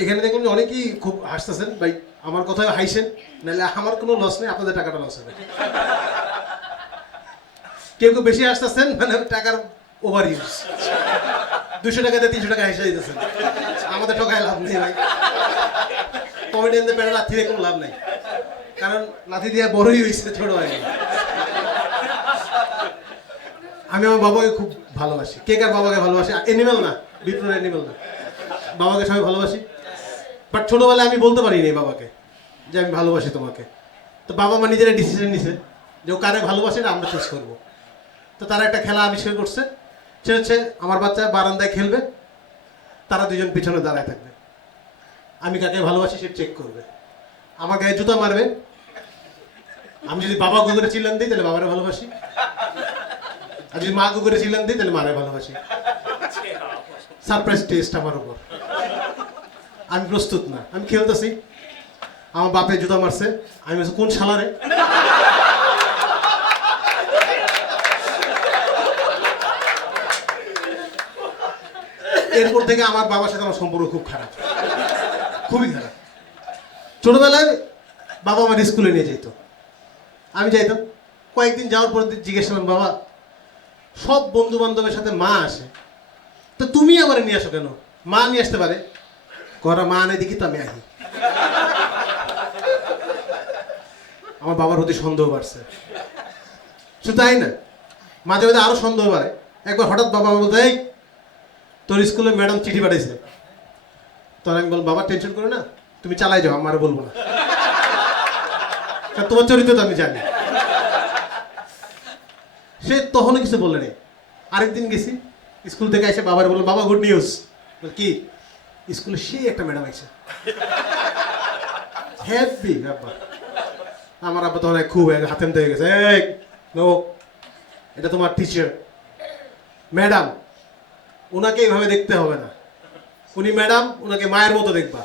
এখানে দেখলাম যে অনেকেই খুব হাসতেছেন ভাই, আমার কথায় হাসেন, নাহলে আমার কোনো লস নেই, আপনাদের টাকাটা লস হবে। কেউ কেউ বেশি হাসতেছেন, মানে টাকার ওভার ইউজ, 200 টাকাতে 300 টাকা হেসে দিতেছেন, আমাদের টাকায় লাভ নেই ভাই। কমেডিয়ানদের পেটে লাথি দিয়ে কোনো লাভ নাই, কারণ লাথি দিয়ে বড়ই হয়েছে, ছোট হয়নি। আমি আমার বাবাকে খুব ভালোবাসি। কে কার বাবাকে ভালোবাসি? অ্যানিমেল না, বিপ্লব অ্যানিমেল না, বাবাকে সবাই ভালোবাসি। বাট ছোটবেলায় আমি বলতে পারিনি বাবাকে যে আমি ভালোবাসি তোমাকে। তো বাবা মা নিজেরা ডিসিশন নিছে যে ও কারে ভালোবাসে না আমরা চুজ করবো। তো তারা একটা খেলা আবিষ্কার করছে, সেটা হচ্ছে আমার বাচ্চা বারান্দায় খেলবে, তারা দুজন পিছনে দাঁড়ায় থাকবে, আমি কাকে ভালোবাসি সে চেক করবে, আমার গায়ে জুতা মারবে, আমি যদি বাবা গুগরে চিল্লান দিই তাহলে বাবারে ভালোবাসি, আর যদি মা গুগরে চিল্লান দিই তাহলে মারে ভালোবাসি। সারপ্রাইজ টেস্ট আমার উপর, আমি প্রস্তুত না, আমি খেলতেছি, আমার বাপে জুতা মারছে, আমি বলছি কোন শালারে। এরপর থেকে আমার বাবার সাথে আমার সম্পর্ক খুব খারাপ, খুবই খারাপ। ছোটবেলায় বাবা আমার স্কুলে নিয়ে যেত, আমি যাইতাম, কয়েকদিন যাওয়ার পর জিজ্ঞেস করলাম বাবা সব বন্ধু বান্ধবের সাথে মা আসে, তো তুমি আমার নিয়ে আসো কেন? মা নিয়ে আসতে পারে, করা মা আনে দেখি তো আমি আহি। আমার বাবার প্রতি সন্দেহ বাড়ছে, শুধু তাই না, মাঝে মাঝে আরো সন্দেহ বাড়ে। একবার হঠাৎ বাবা আমার বলতে, এই তোর স্কুলে ম্যাডাম চিঠি পাঠাইছে। তখন আমি বল বাবা টেনশন করো না, তুমি চালাই যাও, আমার বলবো না, কারণ তোমার চরিত্র তো আমি জানি। সে তখনও কিছু বলে নেই। আরেকদিন গেছি স্কুল থেকে এসে বাবার বললো বাবা গুড নিউজ। কি? স্কুলে সে একটা ম্যাডাম আছে, হ্যাপি ব্যাপার। আমার আব্বা তখন খুব হাতেম হয়ে গেছে, এই নো, এটা তোমার টিচার ম্যাডাম, ওনাকে এইভাবে দেখতে হবে না, উনি ম্যাডাম, ওনাকে মায়ের মতো দেখবা।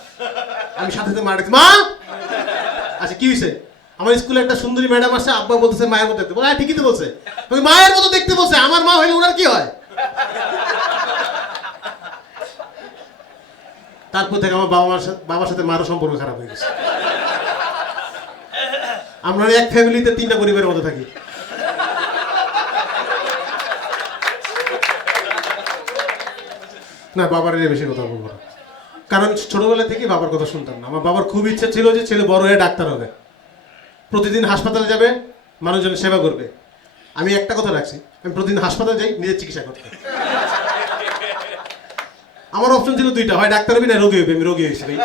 আমি সাথে সাথে মা দেখছি, মা আচ্ছা কি হয়েছে? আমার স্কুলে একটা সুন্দরী ম্যাডাম আসছে, আব্বা বলতেছে মায়ের মতো দেখতে। বলে হ্যাঁ ঠিকই তো বলছে, ওই মায়ের মতো দেখতে বলছে, আমার মা হইলে ওনার কি হয়? তারপর থেকে আমার বাবার সাথে মারও সম্পর্ক খারাপ হয়ে গেছে। আমরা এক ফ্যামিলিতে 3টা পরিবারের মধ্যে থাকি। না, বাবার নিয়ে বেশি কথা বলবো না, কারণ ছোটবেলা থেকে বাবার কথা শুনতাম না। আমার বাবার খুব ইচ্ছা ছিল যে ছেলে বড় হয়ে ডাক্তার হবে, প্রতিদিন হাসপাতালে যাবে, মানুষজনের সেবা করবে। আমি একটা কথা রাখছি, আমি প্রতিদিন হাসপাতালে যাই নিজের চিকিৎসা করতে। আমার অপশন ছিল 2টা, হয় ডাক্তার হবি না রোগী হবি। আমি রোগী হয়েছি ভাই,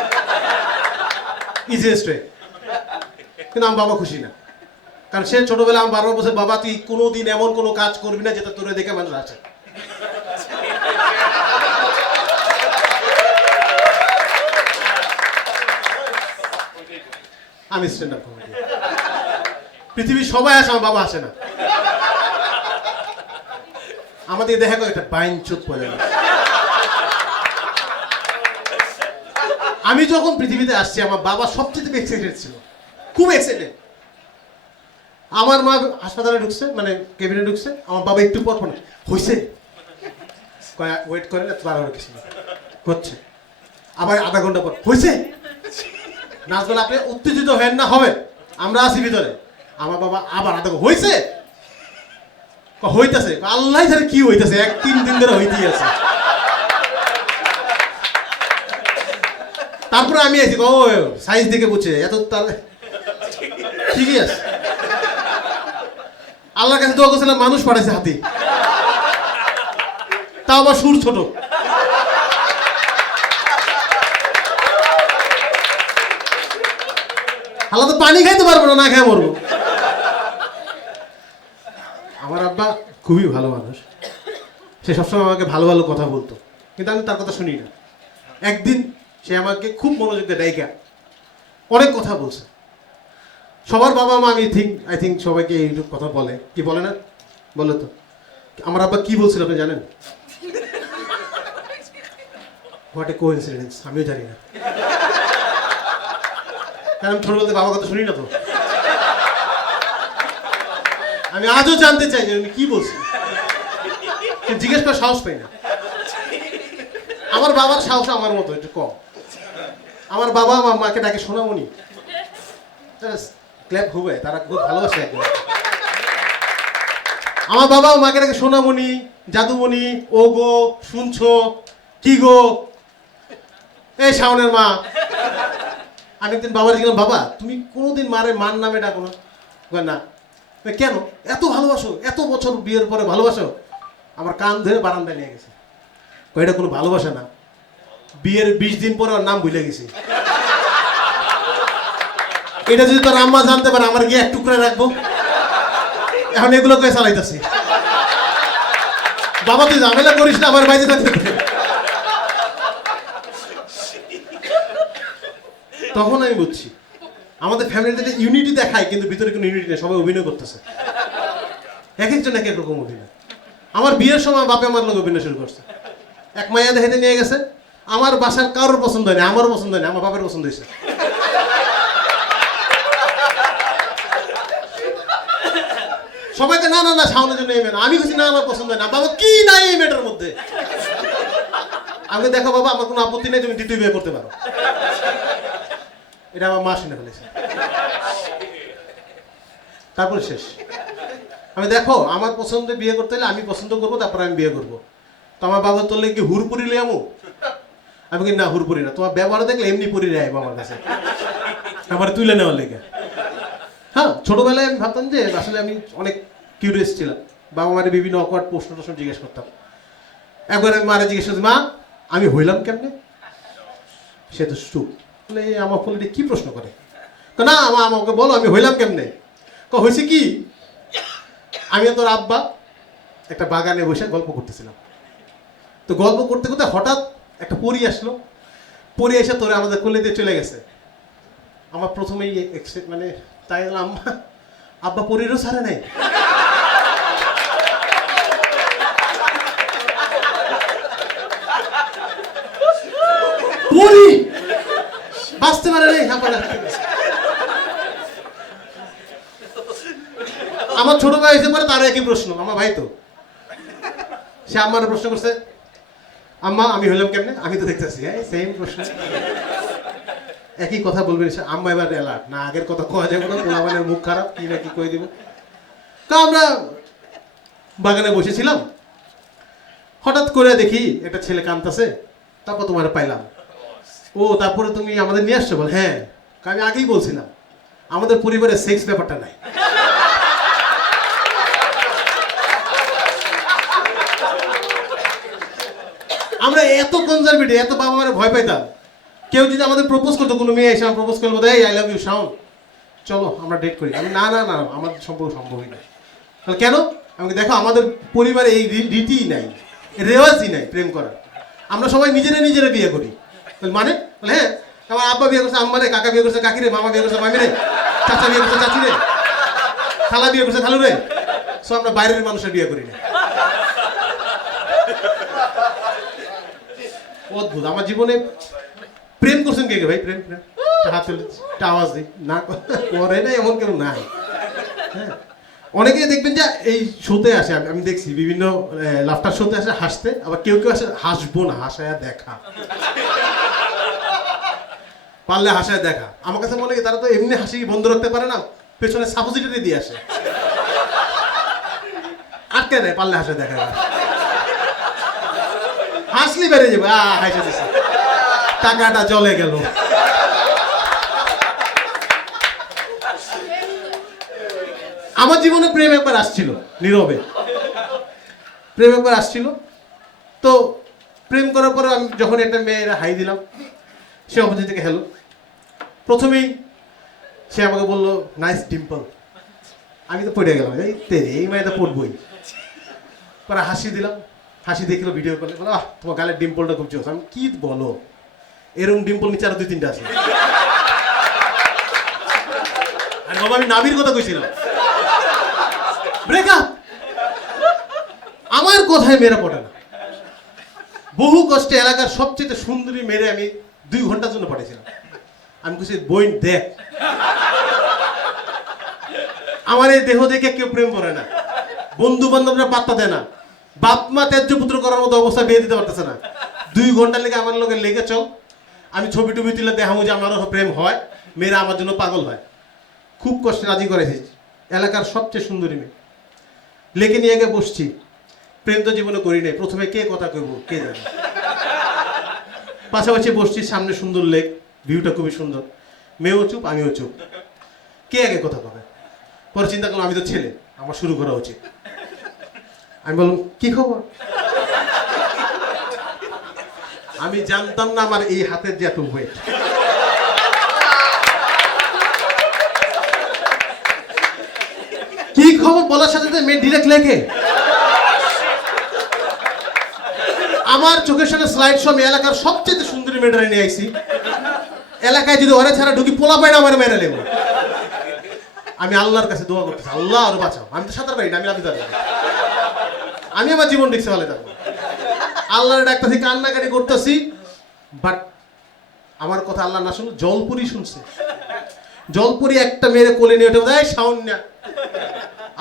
ইজিয়েস্ট ওয়ে। কিন্তু আমার বাবা খুশি না, কারণ সে ছোটবেলা আমার বারবার বলছে বাবা তুই কোনোদিন এমন কোনো কাজ করবি না যেটা তোরে দেখে মানুষ আছে। আমি স্ট্যান্ড আপ কমেডি, পৃথিবীর সবাই আসে, আমার বাবা আসে না। আমাদের দেখা গেল একটা বাইন চুপ পড়ে গেল। আমি যখন পৃথিবীতে আসছি আমার বাবা সবচেয়ে এক্সাইটেড ছিল, খুব এক্সাইটেড। আমার মা হাসপাতালে ঢুকছে, মানে কেবিনে ঢুকছে, আমার বাবা একটু পর হয়েছে, ওয়েট করে না, তার কিছু হচ্ছে, আবার আধা ঘন্টা পর হয়েছে। নাচ বলে আপনি উত্তেজিত হেন না, হবে, আমরা আছি ভিতরে। আমার বাবা আবার আধা হয়েছে, হইতেছে, আল্লাহ জানে কি হইতেছে, 3 দিন ধরে হইতেই আছে। তারপরে আমি আছি, ও সাইজ দেখে বুঝছে এত, তার ঠিকই আছে। আল্লাহর কাছে দোয়া করছিলাম, মানুষ পাঠাইছে হাতি, তাও আবার সুর ছোট। আল্লাহ তো পানি খাইতে পারবো না, না খেয়ে মরবো। আমার আব্বা খুবই ভালো মানুষ, সে সবসময় আমাকে ভালো ভালো কথা বলতো, কিন্তু আমি তার কথা শুনি না। একদিন সে আমাকে খুব মনোযোগ দিয়ে ডাইকা অনেক কথা বলছে। সবার বাবা মা আই থিঙ্ক সবাইকে এইটুকু কথা বলে, কি বলে না? বলে তো। আমার আব্বা কি বলছিল আপনি জানেন? হোয়াট এ কোইন্সিডেন্স, আমিও জানি না, কারণ ছোটবেলাতে বাবার কথা শুনি না তো। আমি আজও জানতে চাই যে উনি কি বলছেন, জিজ্ঞেস করার সাহস পাই না। আমার বাবার সাহস আমার মতো একটু কম। আমার বাবা আমার মাকে ডাকে সোনামণি, ক্ল্যাপ হবে, তারা খুব ভালোবাসে একদম। আমার বাবা মাকে ডাকে সোনামণি, জাদুমণি, ও গো, শুনছো, কি গো, এই শাওনের মা। আমি একদিন বাবার জিজ্ঞাসা, বাবা তুমি কোনোদিন মারে মান নামে ডাকো না? না। কেন? এত ভালোবাসো, এত বছর বিয়ের পরে ভালোবাসো? আমার কান ধরে বারান্দায় নিয়ে গেছে, এটা কোনো ভালোবাসা না, বিয়ের 20 দিন পরে ওর নাম ভুলে গেছি। এটা যদি তোর আম্মা জানতে পারে আমার গিয়ে এক টুকরা রাখবো। এখন এগুলো কে চালাইতেছি? বাবা তুই ঝামেলা করিস না, আমার বাইরে থাকতে। তখন আমি বুঝছি আমাদের ফ্যামিলিতে ইউনিটি দেখায়, কিন্তু ভিতরে কোনো ইউনিটি নেই, সবাই অভিনয় করতেছে, এক একজন এক এক রকম অভিনয়। আমার বিয়ের সময় বাপে আমার লোক অভিনয় শুরু করছে, এক মাইয়া দেখাইতে নিয়ে গেছে, আমার বাসার কারোর পছন্দ হয়নি, আমারও পছন্দ হয়নি, আমার বাপের পছন্দ হয়েছে। সবাইকে না না না শাওনের জন্য এই মেয়ে, আমি বলছি না আমার পছন্দ হয় না। বাবা কি নাই এই মেয়েটার মধ্যে? আমি দেখো বাবা আমার কোনো আপত্তি নেই, তুমি দ্বিতীয় বিয়ে করতে পারো। এটা আমার মা শুনে ফেলেছে, তারপরে শেষ। আমি দেখো আমার পছন্দে বিয়ে করতে হলে আমি পছন্দ করবো, তারপর আমি বিয়ে করবো। তো আমার বাবা তোলে কি হুরপুরি লে আমু? আমি কি না হুরপুরি না, তোমার ব্যবহার দেখলে এমনি পরি রে আমার কাছে, আমার তুলে নেওয়ার লেগে। হ্যাঁ, ছোটবেলায় আমি ভাবতাম যে আসলে আমি অনেক কিউরিয়াস ছিলাম, বাবা মারে বিভিন্ন অকওয়ার্ড প্রশ্ন জিজ্ঞেস করতাম। একবার আমি মারে জিজ্ঞেস করছি, মা আমি হইলাম কেমনে? সে তো চুপ, বলে আমার ফলে কি প্রশ্ন করে? না আমাকে বলো আমি হইলাম কেমনে? হয়েছে কি, আমি তোর আব্বা একটা বাগানে বসে গল্প করতেছিলাম, তো গল্প করতে করতে হঠাৎ একটা পরী আসলো, পরী এসে তোরে আমাদের কোলে দিয়ে চলে গেছে। আমার প্রথমেই মানে তাই আম্মা আব্বা পরীরও ছাড়ে নাই। পরী বাঁচতে পারে নাই। আমার ছোট ভাই এসে পরে তার একই প্রশ্ন, আমার ভাই তো সে আমার প্রশ্ন করছে, আম্মা আমি হইলাম কেমনে? আমি তো দেখতেছি সেম প্রশ্ন, একই কথা বলবেন। আম্মা এবার অ্যালার্ট, না আগের কথা কোয়া যাবে না, পোলাবানের মুখ খারাপ, কি না কি কই দিব। তো আমরা বাগানে বসেছিলাম, হঠাৎ করে দেখি একটা ছেলে কাঁদতেছে, তারপর তোমার পাইলাম। ও তারপরে তুমি আমাদের নিয়ে আসছো? বল হ্যাঁ, আমি আগেই বলছিলাম আমাদের পরিবারে সেক্স ব্যাপারটা নাই। আমরা এত কনজারভেটিভ, এত বাবা মারে ভয় পাইতাম। কেউ যদি আমাদের প্রপোজ করতো, কোনো মেয়ে এসে প্রপোজ করবো, দেয় আই লাভ ইউ শাওন, চলো আমরা ডেট করি। আমি না না না আমাদের সম্পর্ক সম্ভবই না। তাহলে কেন? আমাকে দেখো আমাদের পরিবারে এই রীতিই নাই, রেওয়াজই নাই প্রেম করার। আমরা সবাই নিজেরা বিয়ে করি। মানে হ্যাঁ, আমার আব্বা বিয়ে করছে আম্মারে, কাকা বিয়ে করছে কাকিরে, মামা বিয়ে করছে মামিরে, চাচা বিয়ে করছে চাচিরে, খালা বিয়ে করছে খালুরে। সো আমরা বাইরের মানুষের বিয়ে করি না। অদ্ভুত। আমার জীবনে প্রেম করছেন কে কে ভাই? প্রেম হাত আওয়াজ দিই না করে না, এমন কেউ নাই। হ্যাঁ, অনেকে দেখবেন যে এই শোতে আসে, আমি দেখছি বিভিন্ন লাফটার শোতে আসে হাসতে, আবার কেউ আসে হাসবো না, হাসায়া দেখা, পারলে হাসায় দেখা। আমার কাছে মনে হয় তারা তো এমনি হাসি বন্ধ রাখতে পারে না, পেছনে সাপোজিটরি দিয়ে আসে, আটকে দেয়, পারলে হাসায় দেখা, হাসলি বেড়ে যাবে, হাসে দিছে, টাকাটা চলে গেল। আমার জীবনে প্রেম একবার আসছিল নীরবে, প্রেম একবার আসছিল। তো প্রেম করার পরে আমি যখন একটা মেয়েরা হাই দিলাম, সে অপোজিট থেকে হ্যালো, প্রথমেই সে আমাকে বললো নাইস ডিম্পল। আমি তো পড়ে গেলাম, এই মেয়েটা পড়বই। পরে হাসি দিলাম, হাসি দেখলো, ভিডিও করলে বলো তোমার গালের ডিম্পলটা খুব জোস। আমি কি বলো, এরকম ডিম্পল নিচে আরো 2-3টা আছে। আর বাবা আমি নাবির কথা কইছিলাম, ব্রেকআপ। আমার কথায় মেয়েরা পড়ে না। বহু কষ্টে এলাকার সবচেয়ে সুন্দরী মেরে আমি 2 ঘন্টার জন্য পাঠিয়েছিলাম। আমি কিছু বই দেখ, আমার এই দেহ দেখে কেউ প্রেম করে না, বন্ধু বান্ধবরা পাত্তা দেয় না, বাপ মা ত্যায্য পুত্র করার মতো অবস্থা বিয়ে দিতে পারতেছে না। 2 ঘন্টা লেগে আমার লোকের লেগে চল, আমি ছবি টবি তুলে দেখাবো যে আমারও প্রেম হয়, মেয়েরা আমার জন্য পাগল হয়। খুব কষ্টে রাজি করেছি, এলাকার সবচেয়ে সুন্দরী মেয়ে। লেকে নিয়ে গিয়ে বসছি, প্রেম তো জীবনে করি নাই, প্রথমে কে কথা কইব কে জানে। পাশাপাশি বসছি, সামনে সুন্দর লেক, ভিউটা খুবই সুন্দর, মেয়েও চুপ আমিও চুপ, কে আগে কথা কবে। পরে চিন্তা করলাম আমি তো ছেলে, আমার শুরু করা উচিত। আমি বললাম কি খবর। আমি জানতাম না আমার এই হাতের যে এত ওয়েট। কি খবর বলার সাথে সাথে মেয়ে ডিরেক্ট লেগে আমার চোখের সামনে স্লাইড শো, আমি এলাকার সবচেয়ে সুন্দরী মেয়েটারে নিয়ে আইছি। এলাকায় যদি ওরে ছাড়া ঢুকি পোলা পাই না আমার মেরে নেব। আমি আল্লাহর কাছে দোয়া করতেছি, আল্লাহ আরো বাঁচাও। আমি তো সাঁতার পারি না, আমি লাফি দাঁড়াবো, আমি আমার জীবন রিক্সে ভালো থাকবো। আল্লাহর ডাকতেছি, কান্নাকাটি করতেছি, বাট আমার কথা আল্লাহ না শুনলো, জলপুরি শুনছে। জলপুরি একটা মেয়ের কোলে নিয়ে উঠে দেয় শাওন না,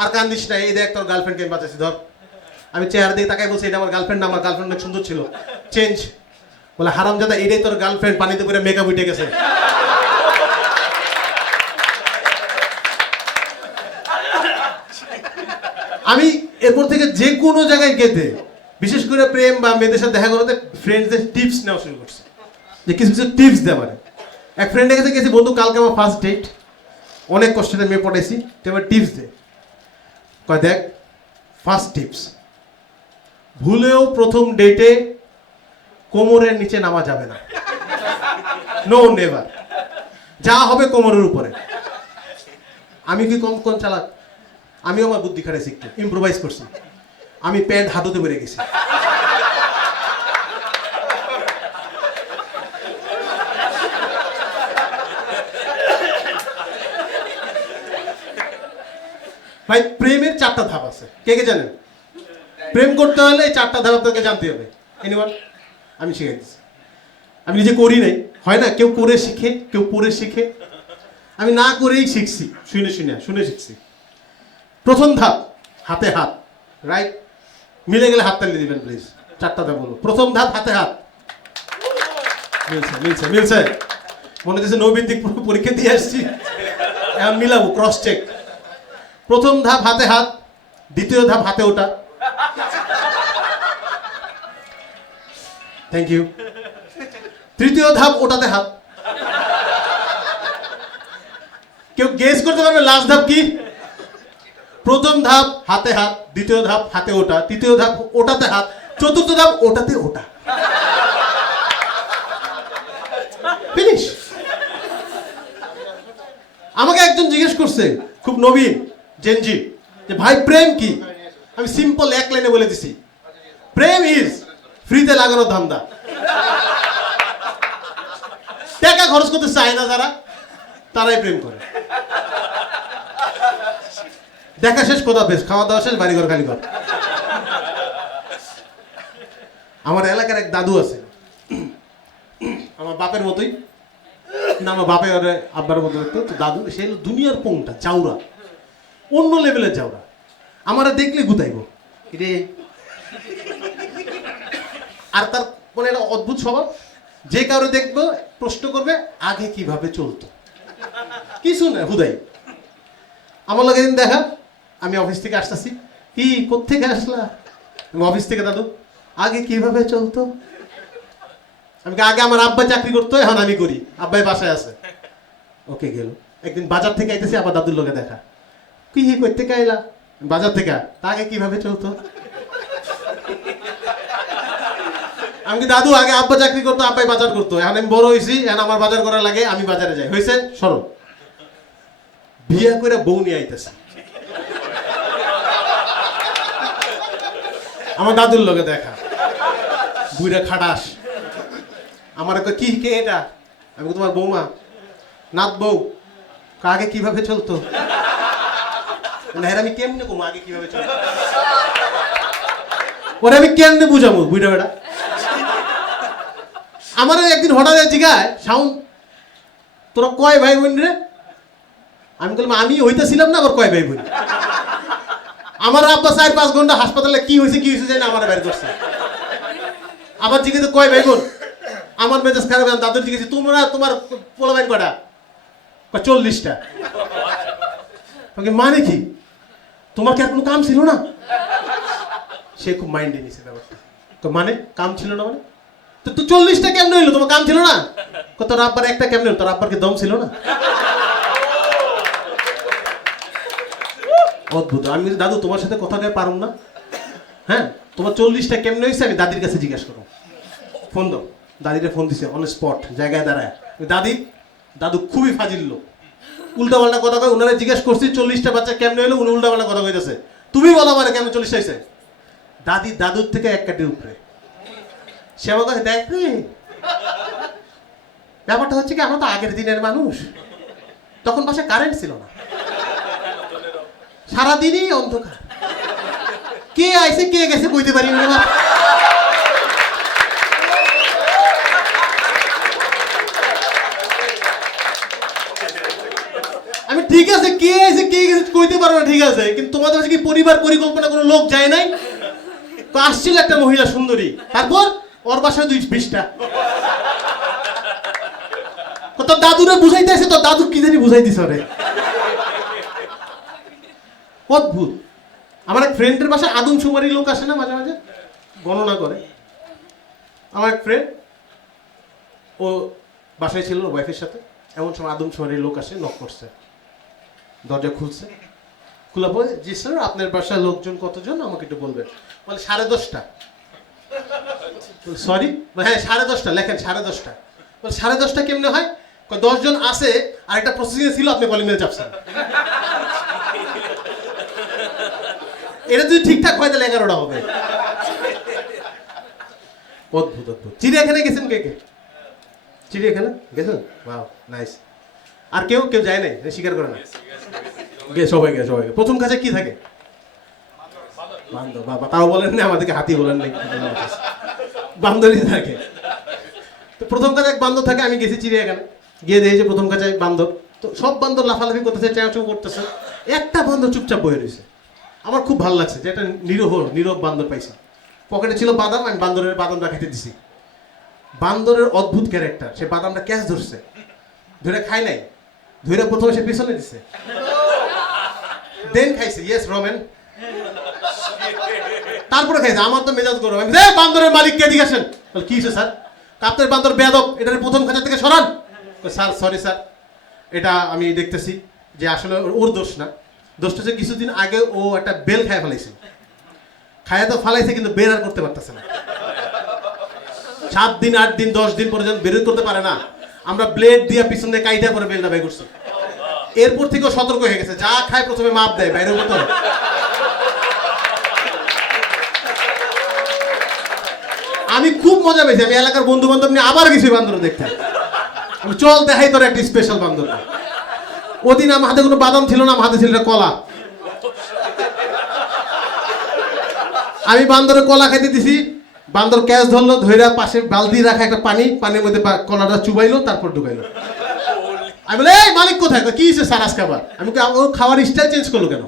আর কান্দিস না, এই দেখ তোর গার্লফ্রেন্ডকে আমি বাঁচাচ্ছি ধর। আমি চেহারা দিয়ে তাকাই বলছি এটা আমার গার্লফ্রেন্ড না, আমার গার্লফ্রেন্ড অনেক সুন্দর ছিল, চেঞ্জ। বলে হারামজাদা এটাই তোর গার্লফ্রেন্ড, পানিতে করে মেকআপ উঠে গেছে। আমি এরপর থেকে যে কোনো জায়গায় গেতে, বিশেষ করে প্রেম বা মেয়েদের সাথে দেখা করতে, ফ্রেন্ডসদের টিপস নেওয়া শুরু করছে, যে কিছু কিছু টিপস দেওয়া পারে। এক ফ্রেন্ডের কাছে গেছি, বন্ধু কালকে আমার ফার্স্ট ডেট, অনেক কষ্টে মেয়ে পটাইছি, তো এবার টিপস দে। কয় দেখ, ফার্স্ট টিপস, ভুলেও প্রথম ডেটে কোমরের নিচে নামা যাবে না, নো নেভার, যা হবে কোমরের উপরে। আমি কি কম কোন চালাক, আমিও আমার বুদ্ধি খাটাইছি, একটু ইম্প্রোভাইজ করছি, আমি প্যান্ট হাঁটুতে বেড়ে গেছি। ভাই প্রেমের 4টা ধাপ আছে, কে কে জানেন? প্রেম করতে হলে এই 4টা ধাপ আপনাকে জানতে হবে। এনিওয়ান? আমি শিখাই দিচ্ছি, আমি নিজে করি নাই, হয় না কেউ করে শিখে কেউ পড়ে শিখে, আমি না করেই শিখছি, শুনে শিখছি। প্রথম ধাপ, হাতে হাত, রাইট? মিলে গেলে হাত তালি দিবেন প্লিজ। 4টা ধাপ বলো। প্রথম ধাপ হাতে হাত, মিলছে মিলছে মিলছে, মনে হচ্ছে নৈবিত্তিক পরীক্ষা দিয়ে আসছি, এখন মিলাবো, ক্রস চেক। প্রথম ধাপ হাতে হাত, দ্বিতীয় ধাপ হাতে ওঠা, থ্যাংক ইউ। তৃতীয় ধাপ ওটাতে হাত। কেউ গেস করতে পারবে লাস্ট ধাপ কি? প্রথম ধাপ হাতে হাত, দ্বিতীয় ধাপ হাতে ওঠা, তৃতীয় ধাপ ওটাতে হাত, চতুর্থ ধাপ ওটাতে ওঠা। ফিনিশ। আমাকে একজন জিজ্ঞেস করছে, খুব নবীন জেনজি, যে ভাই প্রেম কি? আমি সিম্পল এক লাইনে বলে দিছি, প্রেম ইজ ফ্রিতে লাগানো ধান্দা। টাকা খরচ করতে চায় না যারা, তারাই প্রেম করে। দেখা শেষ, কথা বেশ, খাওয়া দাওয়া শেষ, বাড়ি ঘর খালি ঘর। আমার এলাকার এক দাদু আছে, আমার বাপের মতোই না, আমার বাপে আব্বার মতো দেখতো, তো দাদু সে দুনিয়ার পোংটা, চাউরা, অন্য লেভেলের চাউরা। আমারা দেখলে গুতাইব রে। আর তার মানে একটা অদ্ভুত স্বভাব, যে কারো দেখবো প্রশ্ন করবে আগে কিভাবে চলতো, কিছু না হুদাই। আমার লাগে দিন দেখা, আমি অফিস থেকে আসতেছি, কি কোত্থেকে আসলা? অফিস থেকে। দাদু আগে কিভাবে চলতো? আমি আগে আমার আব্বা চাকরি করতো, এখন আমি করি, আব্বাই বাসায় আছে। ওকে গেল। একদিন বাজার থেকে আইতেছি, আবার দাদুর লোকে দেখা, কি করতে আইলা? বাজার থেকে। আগে কিভাবে চলতো? আমি দাদু আগে আব্বা চাকরি করতো, আব্বাই বাজার করতো, এখন আমি বড় হয়েছি, এখন আমার বাজার করা লাগে, আমি বাজারে যাই। হয়েছে সরো। বিয়ে করে বউ নিয়ে আইতেছে আমার দাদুর লোকে দেখা, বুইরা খাটাস। আমার কি কে এটা? আমি তোমার বৌমা, নাত বউ। আগে কিভাবে চলতো? আমি কেমনে কমো আগে কিভাবে চলতো? ওরা আমি কেমনে বুঝাবো বুইরা বেড়া? আমার একদিন হঠাৎ জিগায়, শাউন তোরা কয় ভাই বোন রে? আমি বললাম আমি হইতেছিলাম না, আবার কয় ভাই বোন? আমার আব্বা 4-5 ঘন্টা হাসপাতালে কি হয়েছে জানি আমার বের করছে। আবার জিজ্ঞেস কয় ভাই বোন? আমার মেজাজ খারাপ, দাদুর জিজ্ঞেস তোমরা তোমার পোলাবাইন কটা? 40টা। মানে কি তোমার কি আর কোনো কাম ছিল না? সে খুব মাইন্ডে নিছে ব্যাপারটা। মানে কাম ছিল না মানে? তো 40টা কেমনে হইলো? তোমার কাম ছিল না? তোর আব্বার একটা কেমনে হলো? তোর আব্বার কি দম ছিল না? অদ্ভুত। আমি দাদু তোমার সাথে কথা কয়ে পারুম না, হ্যাঁ তোমার 40টা কেমনে হয়েছে আমি দাদির কাছে জিজ্ঞাসা করো। ফোন দাও। দাদিটা ফোন দিছে অন স্পট, জায়গায় দাঁড়ায়। দাদি, দাদু খুবই ফাজিল লোক, উল্টা পাল্টা কথা কয়। ওনারা জিজ্ঞেস করছি 40টা বাচ্চা কেমনে হলো, উনি উল্টা পাল্টা কথা কইতেছে। তুমি বলো আমার কেমন 40টা হয়েছে? দাদি দাদুর থেকে এক কাটির উপরে। সে আমার কাছে দেখ রে, ব্যাপারটা হচ্ছে কি আমরা তো আগের দিনের মানুষ, তখন বাসায় কারেন্ট ছিল না, সারাদিনই অন্ধকার, কে আইছে কে গেছে কইতে পারি না। আমি ঠিক আছে কে আইছে কে গেছে কইতে পারবো না, ঠিক আছে, কিন্তু তোমাদের কাছে কি পরিবার পরিকল্পনা কোনো লোক যায় নাই? তো আসছিল একটা মহিলা সুন্দরী, তারপর ওর বাসায় 20টা। তোর দাদুরে বুঝাইতে আসে, তোর দাদু কি জানি বুঝাই দিছ রে। অদ্ভুত। আমার এক ফ্রেন্ডের বাসায় আদমশুমারি লোক আসে না মাঝে মাঝে, গণনা করে। আমার এক ফ্রেন্ড, ও বাসায় ছিল ওয়াইফের সাথে, এমন সময় আদমশুমারি লোক আসে, নক করছে, দরজা খুলছে, খোলা পরে জি স্যার আপনার বাসায় লোকজন কতজন আমাকে একটু বলবেন। বলে 10:30টা। সরি, হ্যাঁ 10:30টা, লেখেন 10:30টা। বলে 10:30টা কেমনে হয়? 10 জন আসে আর একটা প্রসেসিং ছিল, আপনি কলিং বেল চাপছেন। এটা যদি ঠিকঠাক হয় তাহলে 11টা হবে। অদ্ভুত অদ্ভুত। চিড়িয়াখানে গেছেন কে কে? চিড়িয়াখানা গেছেন? Wow nice. আর কেউ কেউ যায় নাই, স্বীকার করে না? গে সবাই গে সবাই। প্রথম কাছে কি থাকে? বান্দর। বাবা তাও বলেন না, আমাদেরকে হাতি বলেন নাই, বান্দরই থাকে। তো প্রথম কাছে এক বান্দর থাকে। আমি গেছি চিড়িয়াখানা, গিয়ে দেখি যে প্রথম কাছে এক বান্দর, তো সব বান্দর লাফালাফি করতেছে, চেঁচামেচি করতেছে, একটা বান্দর চুপচাপ বয়ে রয়েছে। আমার খুব ভালো লাগছে যে একটা নীরব বান্দর পাইছি। পকেটে ছিল বাদাম, আমি বান্দরের বাদামটা খেতে দিছি। বান্দরের অদ্ভুত ক্যারেক্টার, সে বাদামটা ক্যাচ ধরছে, ধরে খায় নাই, ধরে প্রথমে সে পিছনে দিছে, দেন খাইছে। ইয়েস রমেন। তারপরে খাইছে। আমার তো মেজাজ গরম। আমি বান্দরের মালিক কে দিকে আসেন। বলে কি হয়েছে স্যার? আপনার বান্দর বেয়াদব, এটার প্রথম খাঁচা থেকে সরান। স্যার সরি স্যার, এটা আমি দেখতেছি যে আসলে ওর দোষ না, দোষটা হচ্ছে কিছুদিন আগে ও একটা বেল খায় ফেলাইছে। খায়া তো ফালাইছে, কিন্তু বের আর করতে পারতেছে না। 7 দিন 8 দিন 10 দিন পর্যন্ত বের করতে পারে না। আমরা ব্লেড দিয়ে পিছনে কাইটা করে বেলটা বের করছি। এরপর থেকে সতর্ক হয়ে গেছে, যা খায় প্রথমে মাপ দেয়, বাইরের মতো। আমি খুব মজা পেয়েছি। আমি এলাকার বন্ধু বান্ধব নিয়ে আবার গেছি বান্দর দেখতে। আমি চল দেখাই তোর একটা স্পেশাল বান্দর। ওদিন আমার হাতে কোনো বাদাম ছিল না, আমার হাতে ছিল একটা কলা। আমি বান্দরের কলা খাইতে দিছি, বান্দর ক্যাচ ধরলো, ধইরা পাশে বালতি রাখা একটা পানির মধ্যে কলাটা চুবাইলো, তারপর ঢুকাইলো। আমি বলে এই মালিক কোথায়? কি হয়েছে স্যার আজকে আবার? আমি ও খাওয়ার স্টাইল চেঞ্জ করলো কেন?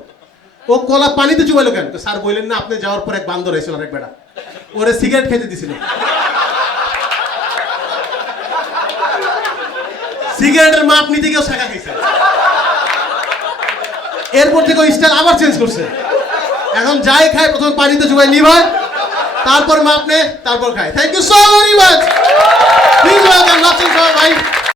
ও কলা পানিতে চুবাইলো কেন? স্যার বললেন না আপনি যাওয়ার পর এক বান্দর হয়েছিল, অনেক বেড়া, ওরে সিগারেট খেতে দিছিল, সিগারেটের মাপ নিতে গিয়েও শেখা খাইছে। এরপর থেকে ওই স্টাইল আবার চেঞ্জ করছে। এখন যাই খায় প্রথমে পানিতে চুবাই নিভায়, তারপর মাপ নে, তারপর খায়। Thank you so very much. Please welcome Nasir ভাই।